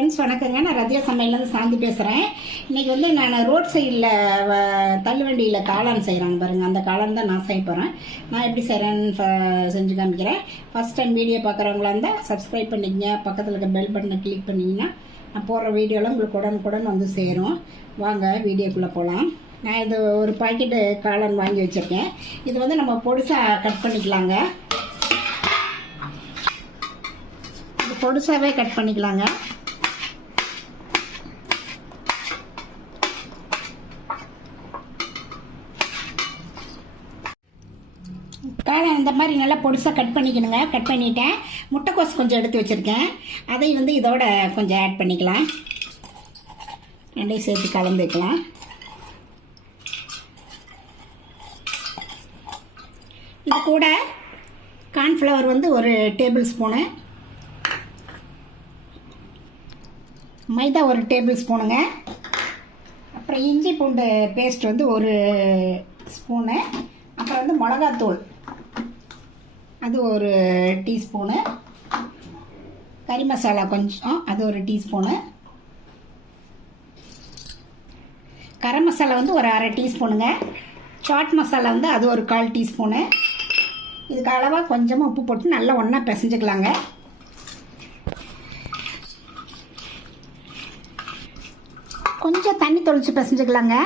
Friends வணக்கங்க. நான் ரத்யா சமையல்லேருந்து சாந்தி பேசுகிறேன். இன்றைக்கி வந்து நான் ரோட் சைடில் தள்ளுவண்டியில் காளான் செய்கிறாங்க பாருங்கள். அந்த காளான் தான் நான் செய்ய போகிறேன். நான் எப்படி செய்கிறேன்னு செஞ்சு காமிக்கிறேன். ஃபஸ்ட் டைம் வீடியோ பார்க்குறவங்களா இருந்தால் சப்ஸ்கிரைப் பண்ணிக்கங்க. பக்கத்தில் இருக்க பெல் பட்டனை கிளிக் பண்ணிங்கன்னா நான் போடுற வீடியோலாம் உங்களுக்கு உடனுக்குடன் வந்து சேரும். வாங்க வீடியோக்குள்ளே போகலாம். நான் இது ஒரு பாக்கெட்டு காளான் வாங்கி வச்சுருக்கேன். இது வந்து நம்ம பொடிசாக கட் பண்ணிக்கலாங்க. இது பொடிசாகவே கட் பண்ணிக்கலாங்க. காளான் இந்த மாதிரி நல்லா பொடிசாக கட் பண்ணிக்கணுங்க. கட் பண்ணிட்டேன். முட்டைக்கோஸ் கொஞ்சம் எடுத்து வச்சுருக்கேன். அதை வந்து இதோட கொஞ்சம் ஆட் பண்ணிக்கலாம். ரெண்டையும் சேர்த்து கலந்து வைக்கலாம். இது கூட கார்ன்ஃப்ளவர் வந்து ஒரு டேபிள் ஸ்பூனு, மைதா ஒரு டேபிள் ஸ்பூனுங்க, அப்புறம் இஞ்சி பூண்டு பேஸ்ட் வந்து ஒரு ஸ்பூனு, அப்புறம் வந்து மிளகாத்தூள் அது ஒரு டீஸ்பூனு, கறி மசாலா கொஞ்சம் அது ஒரு டீஸ்பூனு, கரம் மசாலா வந்து ஒரு அரை டீஸ்பூனுங்க, சாட் மசாலா வந்து அது ஒரு 1/4 டீஸ்பூனு. இதுக்கு அளவாக கொஞ்சமாக உப்பு போட்டு நல்லா ஒன்றா பிசைஞ்சுக்கலாங்க. கொஞ்சம் தண்ணி தொளிச்சு பிசைஞ்சுக்கலாங்க.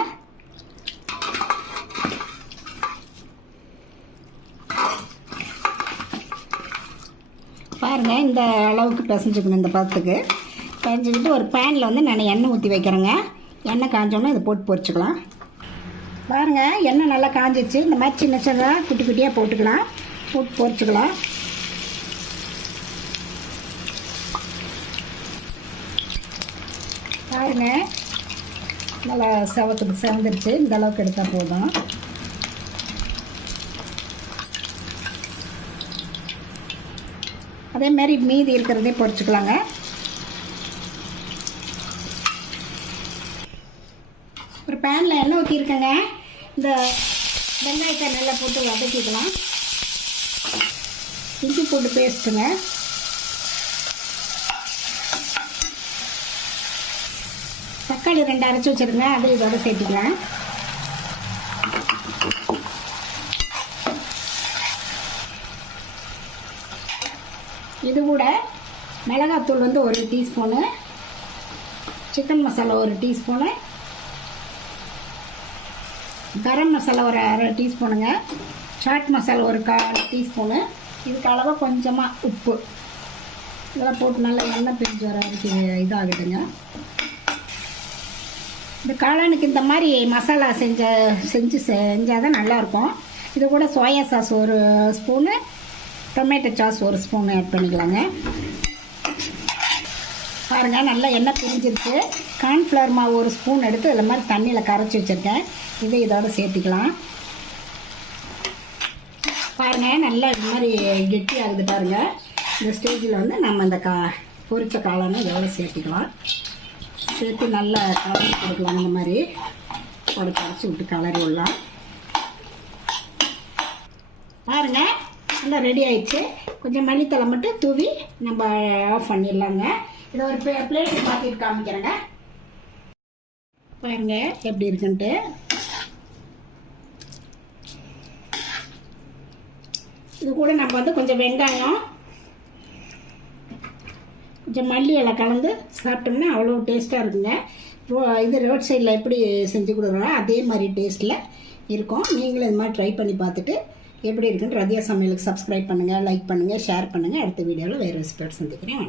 பாருங்கள், இந்த அளவுக்கு பிசைஞ்சுக்கணும். இந்த பதத்துக்கு பிசைஞ்சுக்கிட்டு ஒரு பேனில் வந்து நான் எண்ணெய் ஊற்றி வைக்கிறேங்க. எண்ணெய் காஞ்சோன்னா இதை போட்டு பொரிச்சுக்கலாம். பாருங்கள், எண்ணெய் நல்லா காஞ்சிச்சு. இந்த மாதிரி சின்ன சின்னதாக குட்டி குட்டியாக போட்டுக்கலாம். போட்டு பொரிச்சுக்கலாம். பாருங்கள், நல்லா செவந்துருச்சு. இந்த அளவுக்கு எடுத்தால் போதும். அதே மாதிரி மீதி இருக்கிறதே பொரிச்சுக்கலாங்க. ஒரு பேனில் எண்ணெய் ஊற்றிருக்கேங்க. இந்த வெங்காயத்தை நல்லா போட்டு வதக்கிக்கலாம். இஞ்சி பூண்டு பேஸ்ட்டுங்க, தக்காளி 2 அரைச்சி வச்சுருங்க. அதில் இதோட சேர்த்துக்கலாம். இது கூட மிளகாத்தூள் வந்து ஒரு டீஸ்பூனு, சிக்கன் மசாலா ஒரு டீஸ்பூனு, கரம் மசாலா ஒரு அரை டீஸ்பூனுங்க, சாட் மசாலா ஒரு 1/4 டீஸ்பூனு. இதுக்கு அளவாக கொஞ்சமாக உப்பு இதெல்லாம் போட்டு நல்லா எண்ணெய் பிரிஞ்சு வர இதாகிடுங்க. இந்த காளானுக்கு இந்த மாதிரி மசாலா செஞ்சால் தான் நல்லாயிருக்கும். இது கூட சோயா சாஸ் ஒரு ஸ்பூனு, டொமேட்டோ சாஸ் ஒரு ஸ்பூன் ஆட் பண்ணிக்கலாங்க. பாருங்கள், நல்லா எண்ணெய் பிரிஞ்சிருச்சு. கார்ன்ஃப்ளவர் மாவு ஒரு ஸ்பூன் எடுத்து இதில் மாதிரி தண்ணியில் கரைச்சி வச்சுருக்கேன். இதை இதோட சேர்த்திக்கலாம். பாருங்கள், நல்லா இது மாதிரி கெட்டி ஆகுது பாருங்கள். இந்த ஸ்டேஜில் வந்து நம்ம இந்த பொரிச்ச காளானை இதோட சேர்த்திக்கலாம். சேர்த்து நல்லா கலரி கொடுக்கலாம். இந்த மாதிரி கரைச்சி விட்டு கலரி விடலாம். பாருங்கள், நல்லா ரெடி ஆயிடுச்சு. கொஞ்சம் மல்லித்தலை மட்டும் தூவி நம்ம ஆஃப் பண்ணிடலாங்க. இதை ஒரு பிளேட்டுக்கு மாற்றிட்டு காமிக்கிறேங்க. பாருங்க எப்படி இருக்குன்ட்டு. இது கூட நம்ம வந்து கொஞ்சம் வெங்காயம், கொஞ்சம் மல்லி இலை கலந்து சாப்பிட்டோம்னா அவ்வளோ டேஸ்ட்டாக இருக்குங்க. இது ரோட் சைடில் எப்படி செஞ்சு கொடுக்குறோம் அதே மாதிரி டேஸ்ட்டில் இருக்கும். நீங்களும் இது மாதிரி ட்ரை பண்ணி பார்த்துட்டு எப்படி இருக்குன்னு ரத்யா சமையலுக்கு சப்ஸ்கிரைப் பண்ணுங்கள், லைக் பண்ணுங்கள், ஷேர் பண்ணுங்கள். அடுத்த வீடியோவில் வேறு ரெசிபியோடு சந்திக்கிறேன்.